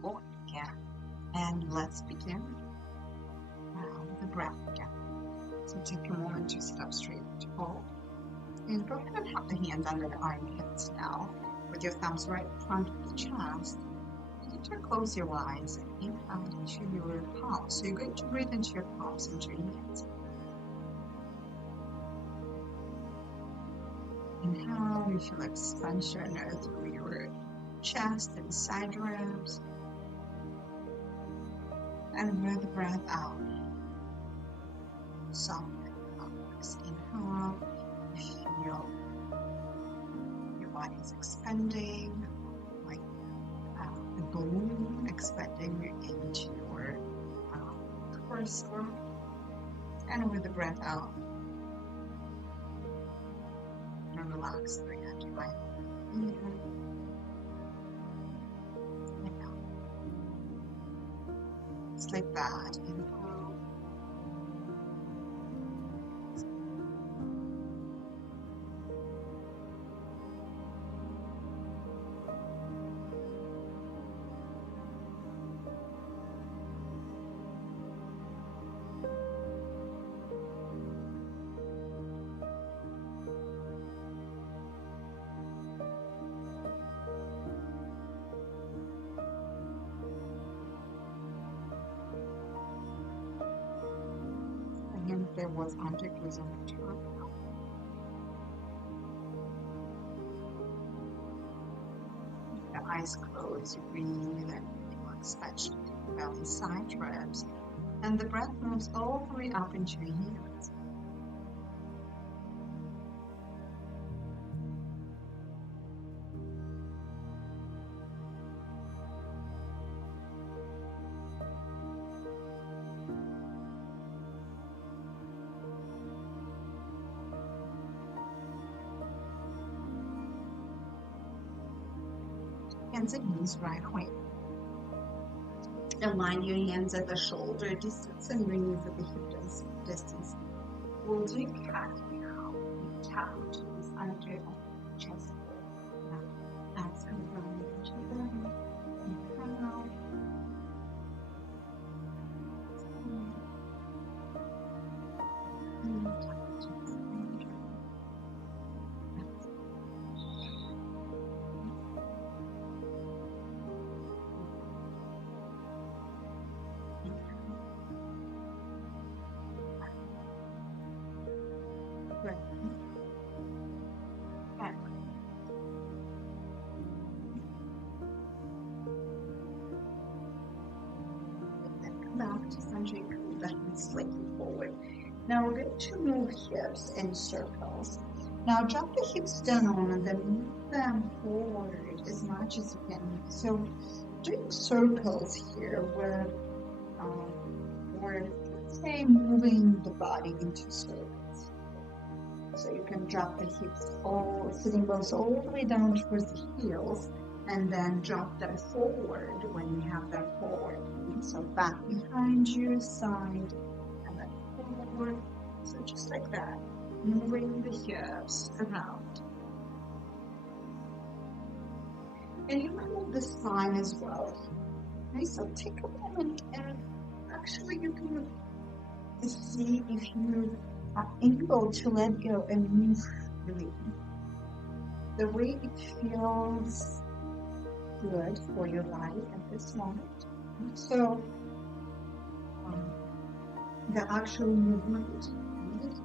forward again. And let's begin with the breath again. So take a moment to sit up straight, tall. And go ahead and have the hands under the armpits now, with your thumbs right in front of the chest. You can close your eyes and inhale into your palms. So you're going to breathe into your palms, into your hands. Inhale, you feel expansion through your chest and side ribs. And with the breath out, soften the pelvis. Inhale, you feel your body is expanding, like the balloon expanding into your torso. And with the breath out, and relax the hand right here. And out. Just like that. Inhale. And if there was object was on the top. The eyes closed, you breathe and feel expansion in the belly, side ribs. And the breath moves all the way up into your hands. Hands and knees right away. Align your hands at the shoulder distance and your knees at the hip distance. We'll do cat now. You tap your toes under the chest. Exhale down into the belly. Inhale. And tap your toes under. Breath. Back. Then come back to center, the hands slightly forward. Now we're going to move hips in circles. Now drop the hips down and then move them forward as much as you can. So doing circles here where we're, let's say, moving the body into circles. So you can drop the hips, sitting bones all the way down towards the heels, and then drop them forward when you have them forward. So back behind you, side, and then forward. So just like that, moving the hips around. And you can move the spine as well. Okay, so take a moment and actually you can see if you are able to let go and move freely. The way it feels good for your body at this moment. So the actual movement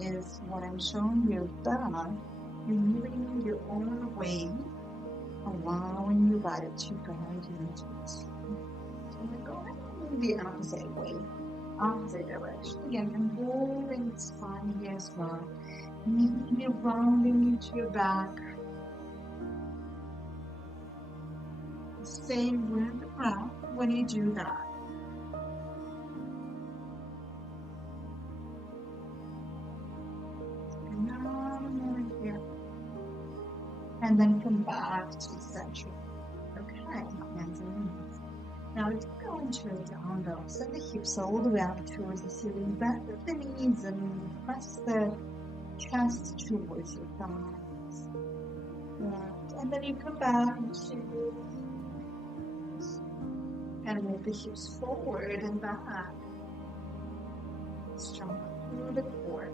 is what I'm showing you, but you're moving your own way, allowing your body to guide you into this. So I'm going to go ahead and move the opposite way, opposite direction. Again, I'm rolling the spine here as well. Maybe rounding into your back. Stay with the breath when you do that. And then come back to center. Okay, hands and knees. Now let's go into a down dog. Send the hips all the way up towards the ceiling. Bend the knees and press the chest towards your thighs. Right. And then you come back to And move the hips forward and back. Strong through the core.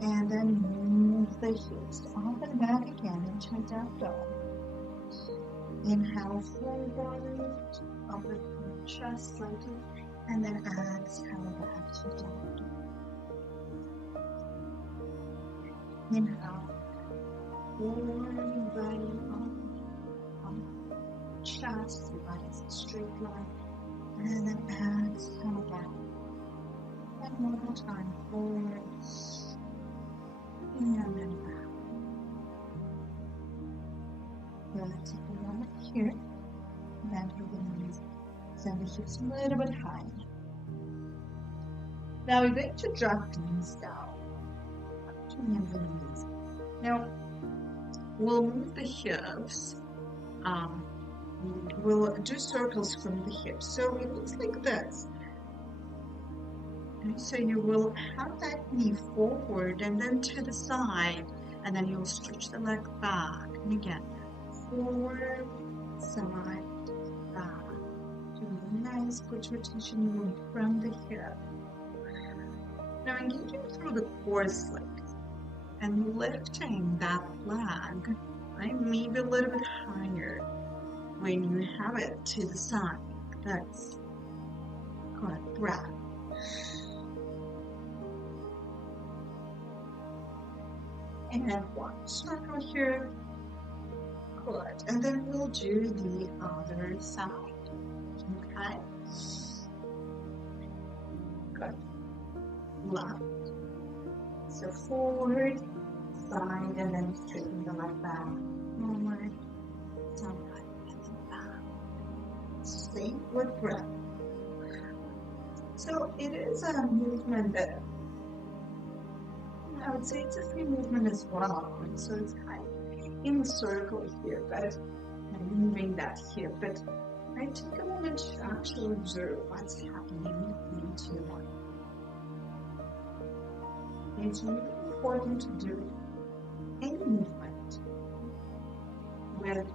And then move the hips up and back again into a down dog. Inhale forward, up the chest slightly, and then exhale back to down dog. Inhale forward, body up, chest, body is a straight line, and then exhale back. And one more time, forward, and then back. We'll take a moment here, bend through the knees, send the hips a little bit higher. Now we're going to drop the knees down, to hands and knees. Now, we'll move the hips, we'll do circles from the hips. So it looks like this. And so you will have that knee forward and then to the side, and then you'll stretch the leg back, and again, forward, side, back. Doing a nice good rotation move from the hip. Now engaging through the core slightly and lifting that leg, right? Maybe a little bit higher when you have it to the side. That's good. Breath. And then one circle here. Good. And then we'll do the other side. Okay? Good. Left. So forward, side, and then straighten the leg back. Forward, side, and then back. Same with breath. So it is a movement that I would say it's a free movement as well. And so it's kind of in the circle here, but I'm moving that here. But I take a moment to actually observe what's happening into your body. It's really important to do any movement with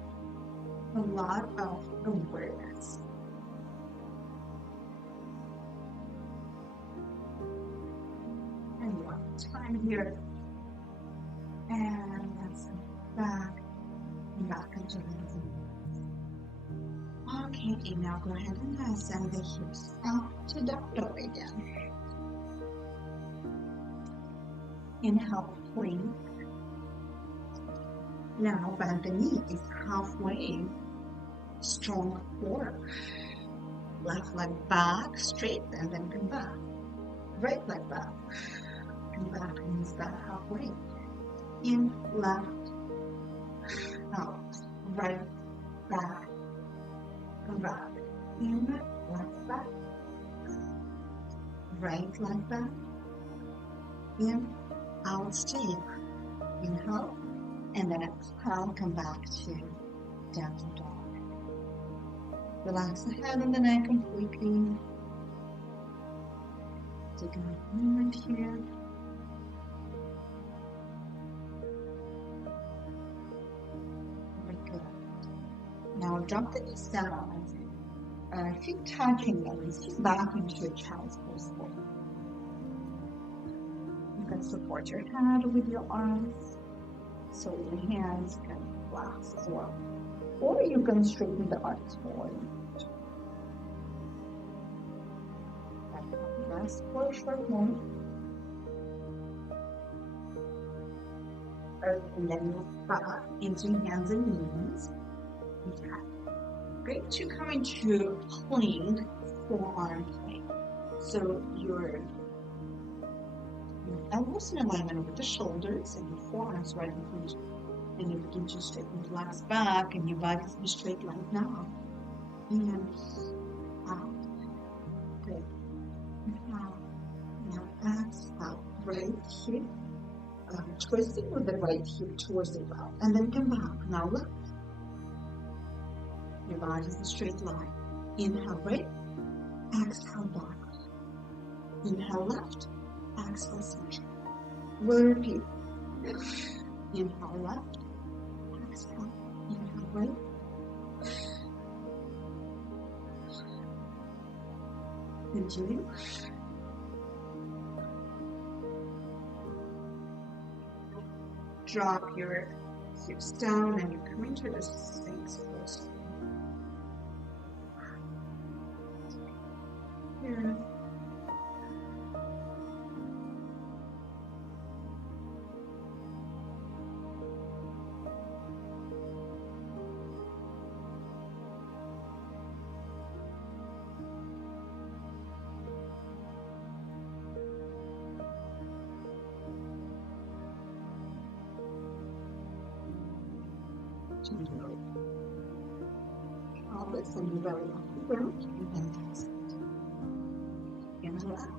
a lot of awareness. And one time here, and that's back into the knees. Okay, now go ahead and send the hips up to down dog again. Inhale, plank. Now bend the knees halfway. Strong core. Left leg back, straight, and then come back. Right leg back. Come back, knees back halfway. In, left, out, right, back, come back. In, left, back. Right leg back. In, out, stay. Inhale, and then exhale, come back to down dog. Relax the head and the neck completely. Take a moment here. Very good. Now drop the knees down. Feet touching the knees, back into your child's pose. You can support your head with your arms, so your hands can relax as well. Or you can straighten the arms forward. Rest for a short moment. And then move back into hands and knees. Okay. Great to come into plank, forearm plank. So your elbows in alignment with the shoulders and your forearms right in front. And you begin to straighten the legs back and your body's in a straight line now. And out. Good. Now exhale. Right hip. Twisting with the right hip towards the left. And then come back. Now left. Your body's in a straight line. Inhale right. Exhale back. Inhale left. Exhale center. We'll repeat. Inhale left. Exhale. Inhale right. Continue. Drop your hips down and you come into the Sphinx pose. Here. Pelvis and you belly off the ground and then exhale. Inhale up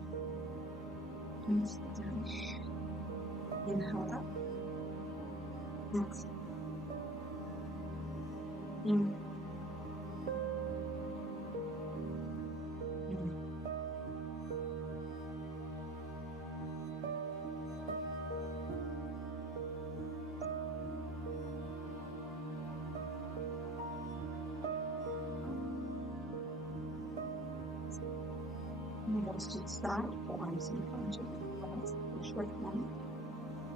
and sit down. Inhale up. Exhale. In. Move to the side, forearms in front of the short one.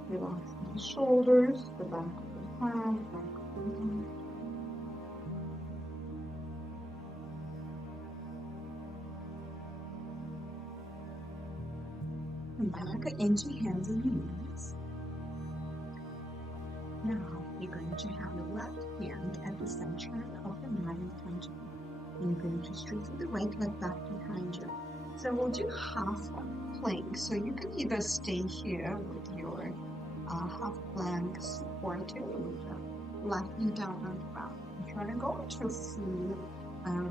Relax the shoulders, the back of the hand, back of the hand. And back into hands and knees. Now you're going to have your left hand at the center of the mat in front of you. And you're going to straighten the right leg back behind you. So we'll do half plank. So you can either stay here with your half plank supported with the left knee down on the ground. If you want to go to a full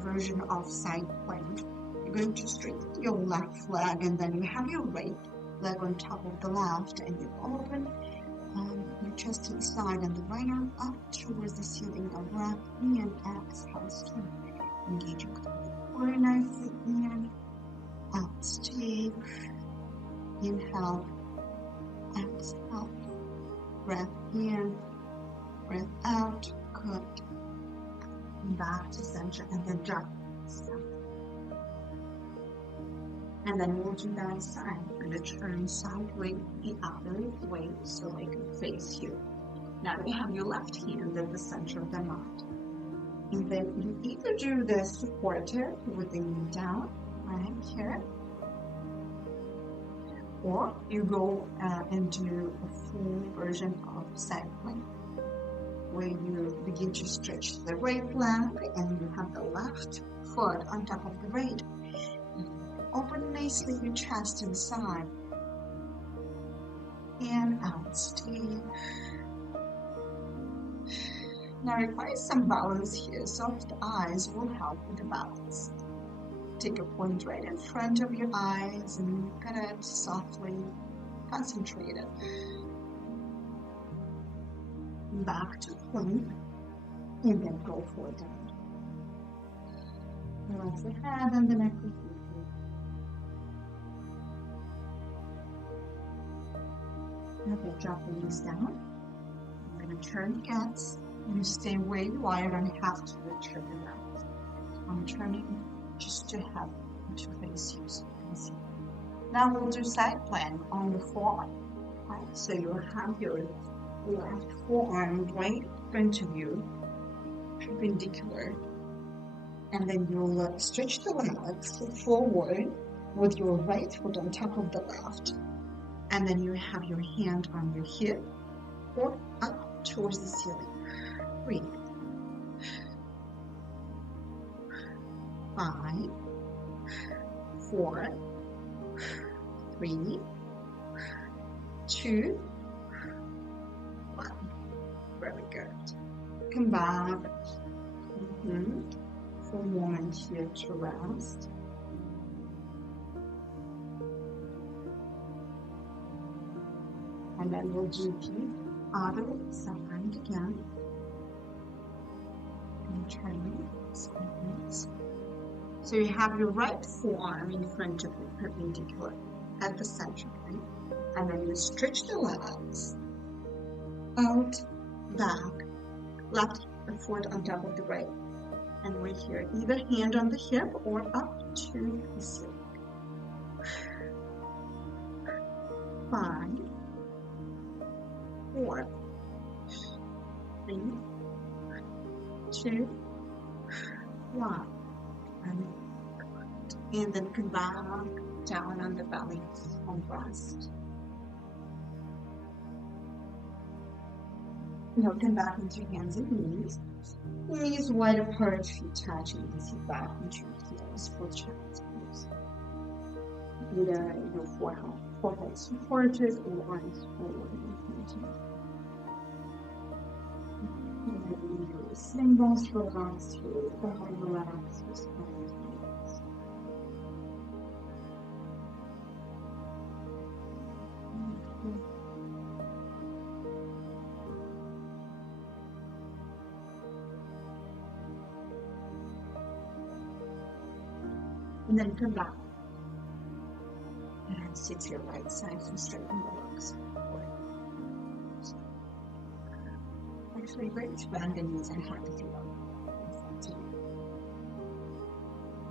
version of side plank, you're going to straighten your left leg and then you have your right leg on top of the left and you open your chest to the side and the right arm up towards the ceiling. Now breath in, exhale, straight. Engage your core nicely in. Out, stay, inhale, exhale, breath in, breath out, good, back to center, and then drop, and then we'll do that side. We're going to turn sideways the other way so I can face you. Now you have your left hand at the center of the mat, and then you either do the supporter with the knee down, right here, or you go and do a full version of side plank where you begin to stretch the right leg and you have the left foot on top of the right. Open nicely your chest inside and out, stay. Now require some balance here. Soft eyes will help with the balance. Take a point right in front of your eyes and look at it softly, concentrate it. Back to plank and then go forward down. Relax the head and the neck. Okay, drop the knees down. I'm going to turn again. You stay where you are. You don't have to turn around. I'm turning just to have to face you so you can see. Now we'll do side plank on the forearm. Right? So you'll have your left forearm right in front of you, perpendicular, and then you'll stretch the legs forward with your right foot on top of the left, and then you have your hand on your hip or up towards the ceiling. Breathe. 5, 4, 3, 2, 1. Very good. Come back for a moment here to rest. And then we'll do the other side again. And turning sideways. So you have your right forearm in front of you, perpendicular at the center, right? And then you stretch the legs out, back, left foot on top of the right. And we're here, either hand on the hip or up to the ceiling. 5, 4, 3, 2, 1. And then come back down on the belly and rest. Now come back into your hands and knees. Knees wide apart, feet touching, sit back into your heels for child's pose. Either your forehead supported or arms forward and pointing. Sling bones relax through, forehead relax, your spine relax. And then come back and sit to your right side and straighten the legs forward. Actually, great to bend the knees and hand the feet up.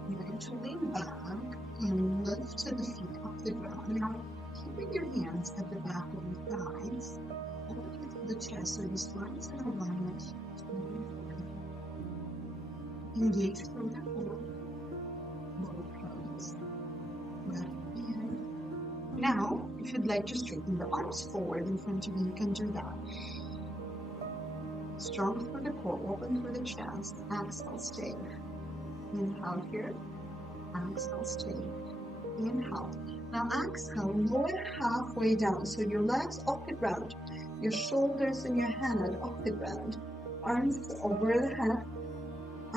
You're going to lean back and lift the feet off the ground. Now, keeping your hands at the back of your thighs, looking through the chest so the spines in alignment. Engage from the core. Now, if you'd like to straighten the arms forward in front of you, you can do that. Strong through the core, open through the chest, exhale, stay. Inhale here, exhale, stay. Inhale. Now exhale, lower halfway down, so your legs off the ground, your shoulders and your hand off the ground, arms over the head.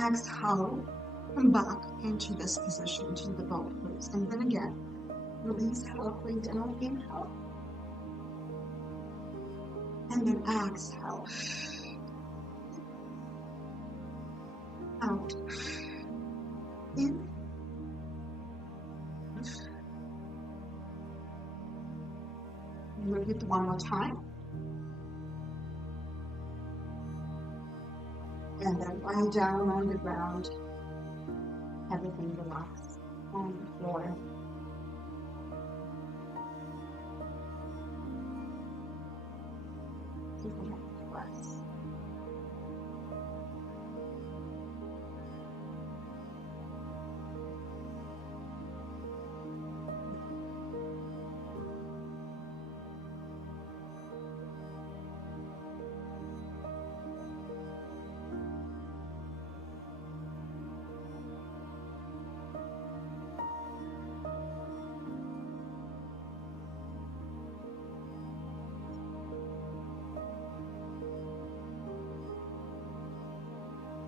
Exhale, come back into this position, to the boat pose, and then again. Release halfway down, inhale. And then exhale. Out. In. Repeat one more time. And then lie down on the ground. Everything relax on the floor. Rest.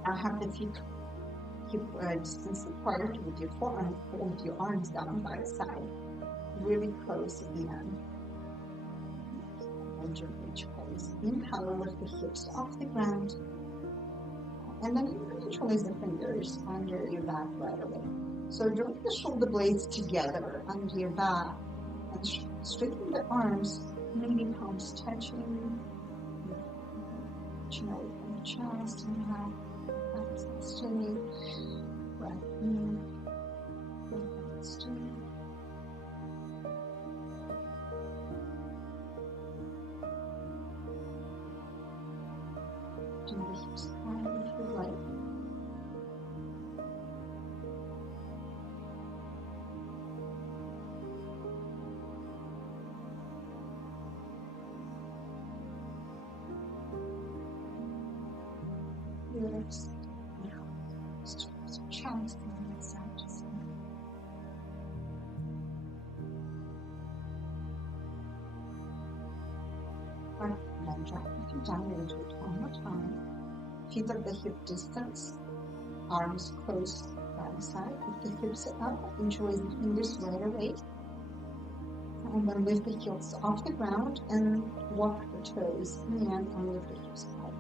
Now have the feet hip distance apart with your forearm, fold your arms down by the side, really close again. And your reach pose. Inhale, lift the hips off the ground. And then you can interlace the fingers under your back right away. So draw the shoulder blades together under your back and straighten the arms, maybe palms touching. Chin away from the chest. Inhale. Exhale, stay. Breath in. Breath out, stay. Do the hips high if you like. Lips. Chest and side to side. And then drop the feet down into it one more time. Feet at the hip distance, arms close by the side. Lift the hips up, interlace the fingers right away. And then lift the heels off the ground and walk the toes in and lift the hips up.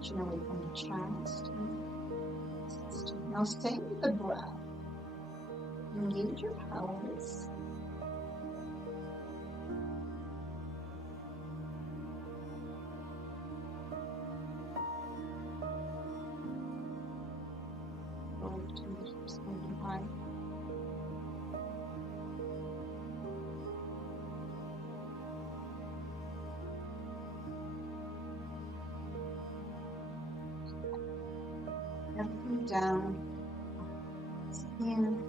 Chin away from the chest. Now stay with the breath. Engage your pelvis. Roll to the hips holding high. down, skin,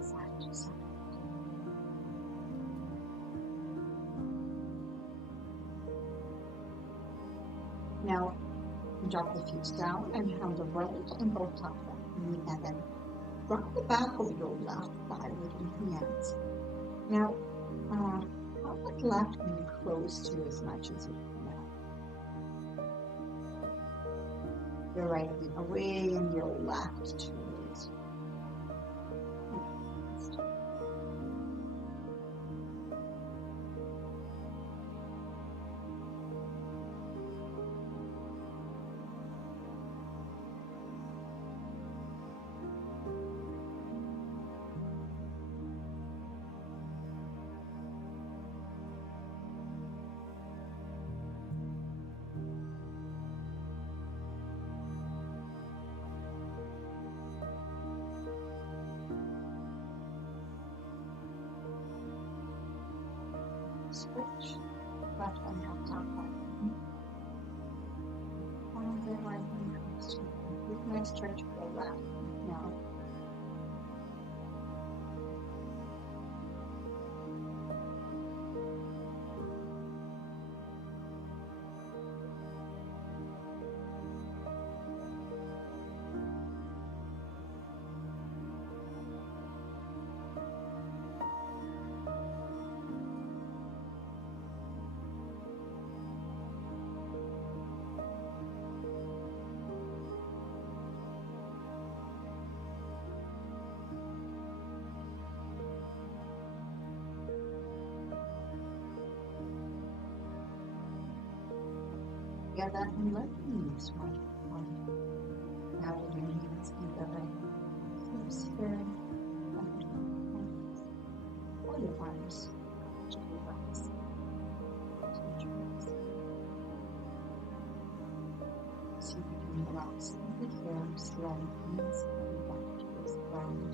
side to side. Now, drop the feet down and hand the right and both top back knee, and then rock the back of your left thigh with your hands. Now, have that left knee close to you as much as you can. Your right knee away and your left towards you. Switch. Left one half top back. And the right one comes to you. You can stretch your left now. Together and let the knees one. Now with your hands together, hips here, or your arms to your legs. So you can relax the hips, knees, and back towards the ground.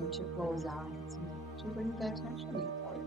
Let your close eyes to bring the attention forward.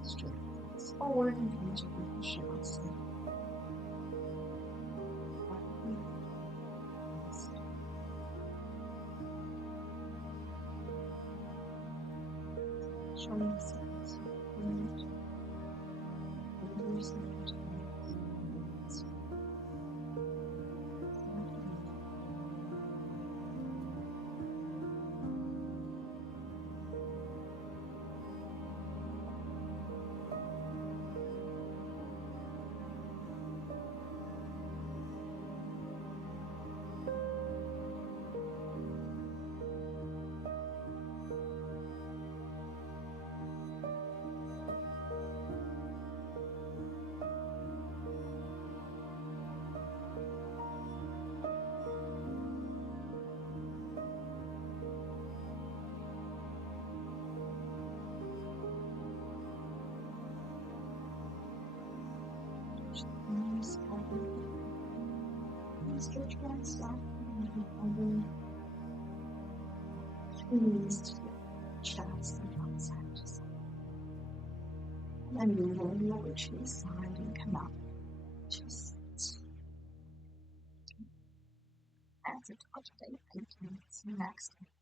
Straight forward and into the Shavasana. Showing yourself and releasing it. Stretch your hands out and squeeze your chest and from side to side. And then roll over to the side and come up. Just that's it for today. Thank you. See you next time.